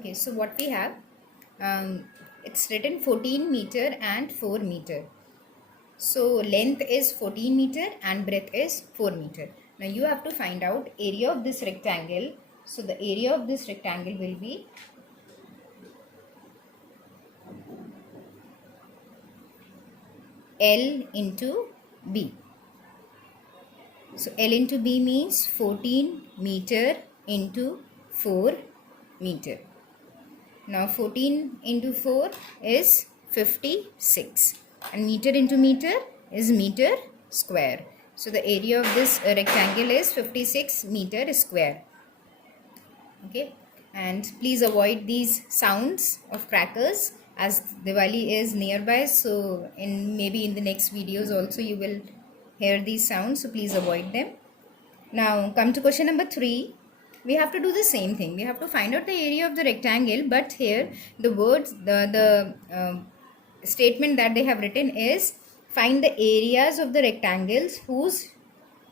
Okay, so what we have, it's written 14 meter and 4 meter. So length is 14 meter and breadth is 4 meter. Now you have to find out area of this rectangle. So the area of this rectangle will be L into B. So L into B means 14 meter into 4 meter. Now 14 into 4 is 56 and meter into meter is meter square. So the area of this rectangle is 56 meter square. Okay, and please avoid these sounds of crackers as Diwali is nearby. So maybe in the next videos also you will hear these sounds. So please avoid them. Now come to question number 3. We have to do the same thing. We have to find out the area of the rectangle, but here the words, the statement that they have written is find the areas of the rectangles whose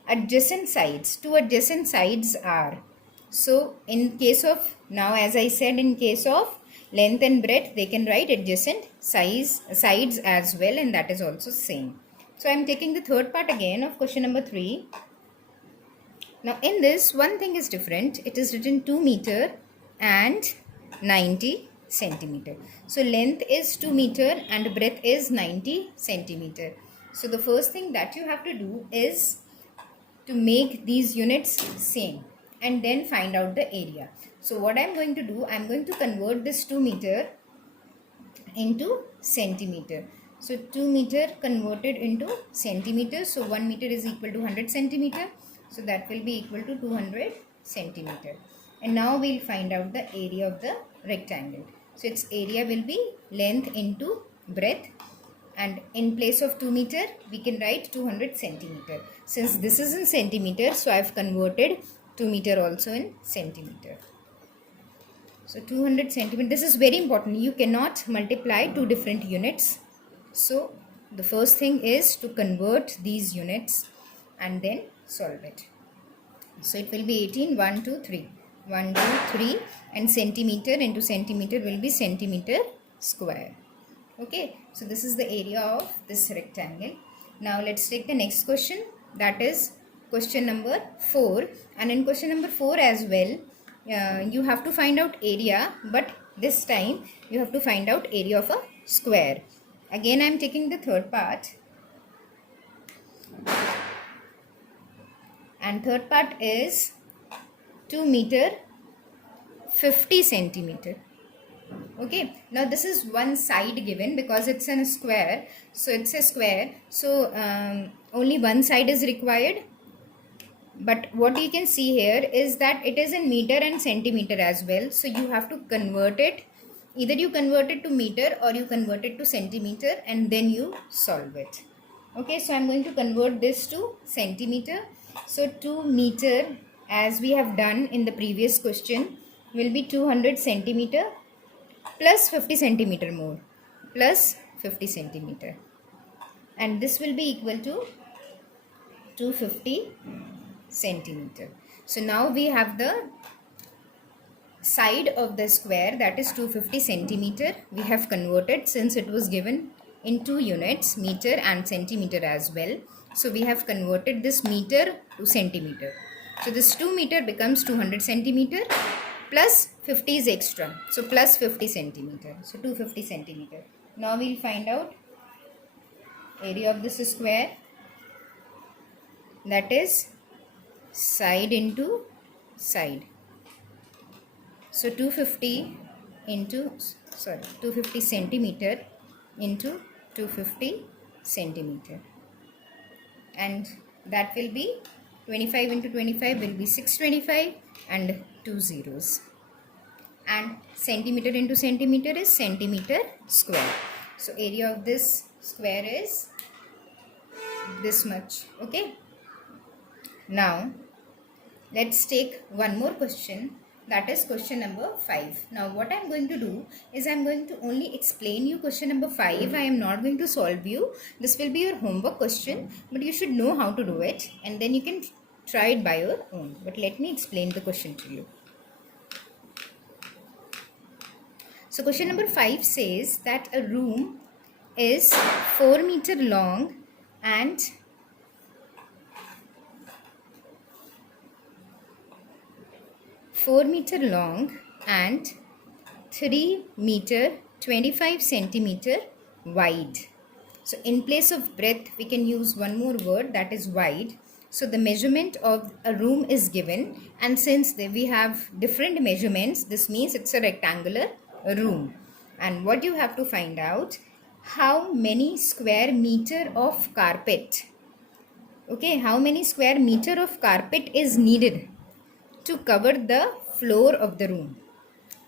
adjacent sides, two adjacent sides are. So in case of, now as I said, in case of length and breadth, they can write adjacent sides as well, and that is also same. So I am taking the third part again of question number 3. Now in this, one thing is different. It is written 2 meter and 90 centimeter. So length is 2 meter and breadth is 90 centimeter. So the first thing that you have to do is to make these units same and then find out the area. So what I am going to do, I am going to convert this 2 meter into centimeter. So 2 meter converted into centimeter. So 1 meter is equal to 100 centimeter. So that will be equal to 200 centimeter. And now we will find out the area of the rectangle. So its area will be length into breadth. And in place of 2 meter, we can write 200 centimeter. Since this is in centimeter, so I have converted 2 meter also in centimeter. So 200 centimeter, this is very important. You cannot multiply two different units. So the first thing is to convert these units and then solve it. So it will be 18, 1, 2, 3. 1, 2, 3 and centimeter into centimeter will be centimeter square. Okay, so this is the area of this rectangle. Now let's take the next question, that is question number 4. And in question number 4 as well, you have to find out area, but this time you have to find out area of a square. Again I am taking the third part. And third part is 2 meter 50 centimeter. Okay, now this is one side given because it's in a square. So it's a square. So only one side is required. But what you can see here is that it is in meter and centimeter as well. So you have to convert it. Either you convert it to meter or you convert it to centimeter and then you solve it. Okay, so I'm going to convert this to centimeter. So 2 meter, as we have done in the previous question, will be 200 centimeter plus 50 centimeter more, plus 50 centimeter. And this will be equal to 250 centimeter. So now we have the side of the square, that is 250 centimeter. We have converted since it was given in 2 units, meter and centimeter as well. So we have converted this meter to centimeter. So this 2 meter becomes 200 centimeter plus 50 is extra. So plus 50 centimeter. So 250 centimeter. Now we will find out area of this square, that is side into side. So 250 centimeter into 250 centimeter. And that will be 25 into 25 will be 625 and 2 zeros. And centimeter into centimeter is centimeter square. So area of this square is this much. Okay. Now let's take one more question, that is question number 5. Now what I am going to do is I am going to only explain you question number 5. I am not going to solve you. This will be your homework question, but you should know how to do it and then you can try it by your own. But let me explain the question to you. So question number 5 says that a room is 4 meter long and 4 meter long and 3 meter 25 centimeter wide. So in place of breadth, we can use one more word, that is wide. So the measurement of a room is given, and since we have different measurements, this means it's a rectangular room. And what you have to find out, how many square meter of carpet, okay, how many square meter of carpet is needed to cover the floor of the room.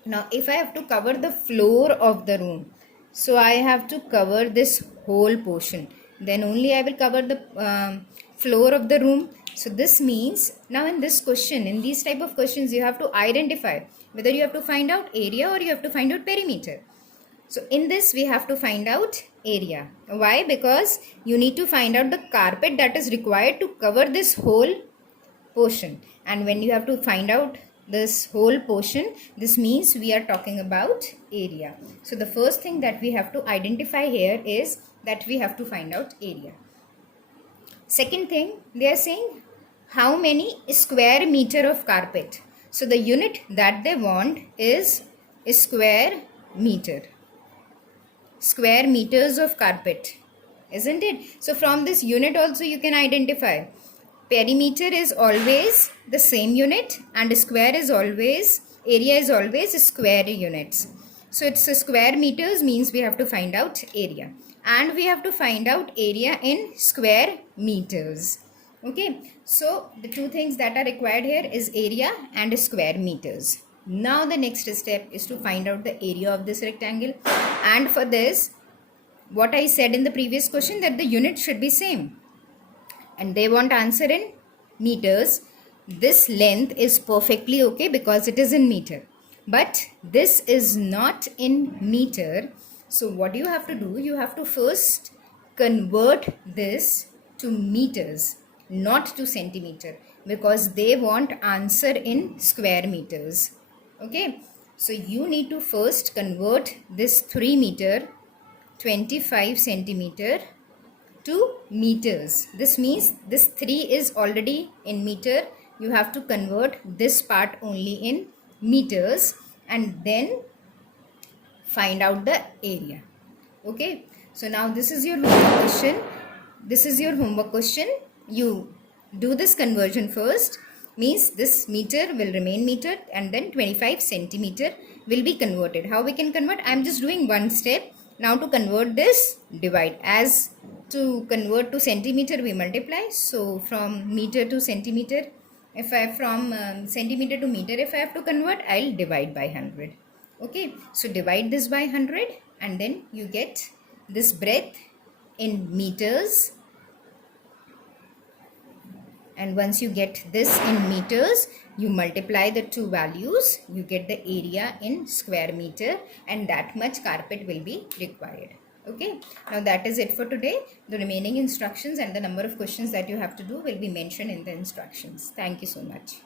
Now if I have to cover the floor of the room, so I have to cover this whole portion, then only I will cover the floor of the room. So this means, now in this question, in these type of questions, you have to identify whether you have to find out area or you have to find out perimeter. So in this we have to find out area. Why? Because you need to find out the carpet that is required to cover this whole portion, and when you have to find out this whole portion, this means we are talking about area. So the first thing that we have to identify here is that we have to find out area. Second thing, they are saying how many square meter of carpet. So the unit that they want is square meter, square meters of carpet, isn't it? So from this unit also you can identify perimeter is always the same unit and square is always, area is always square units. So it's a square meters means we have to find out area, and we have to find out area in square meters. Okay, so the two things that are required here is area and square meters. Now the next step is to find out the area of this rectangle, and for this, what I said in the previous question, that the unit should be same, and they want answer in meters. This length is perfectly okay because it is in meter, but this is not in meter. So what you have to do, you have to first convert this to meters, not to centimeter, because they want answer in square meters. Okay, so you need to first convert this 3 meter 25 centimeter to meters. This means this 3 is already in meter. You have to convert this part only in meters and then find out the area. Okay, so now this is your homework question. This is your homework question. You do this conversion first, means this meter will remain meter and then 25 centimeter will be converted. How we can convert? I am just doing one step. Now to convert this, divide. As to convert to centimeter, we multiply. So from meter to centimeter, if I from centimeter to meter, if I have to convert, I'll divide by 100. Okay, so divide this by 100 and then you get this breadth in meters. And once you get this in meters, you multiply the two values, you get the area in square meter, and that much carpet will be required. Okay, now that is it for today. The remaining instructions and the number of questions that you have to do will be mentioned in the instructions. Thank you so much.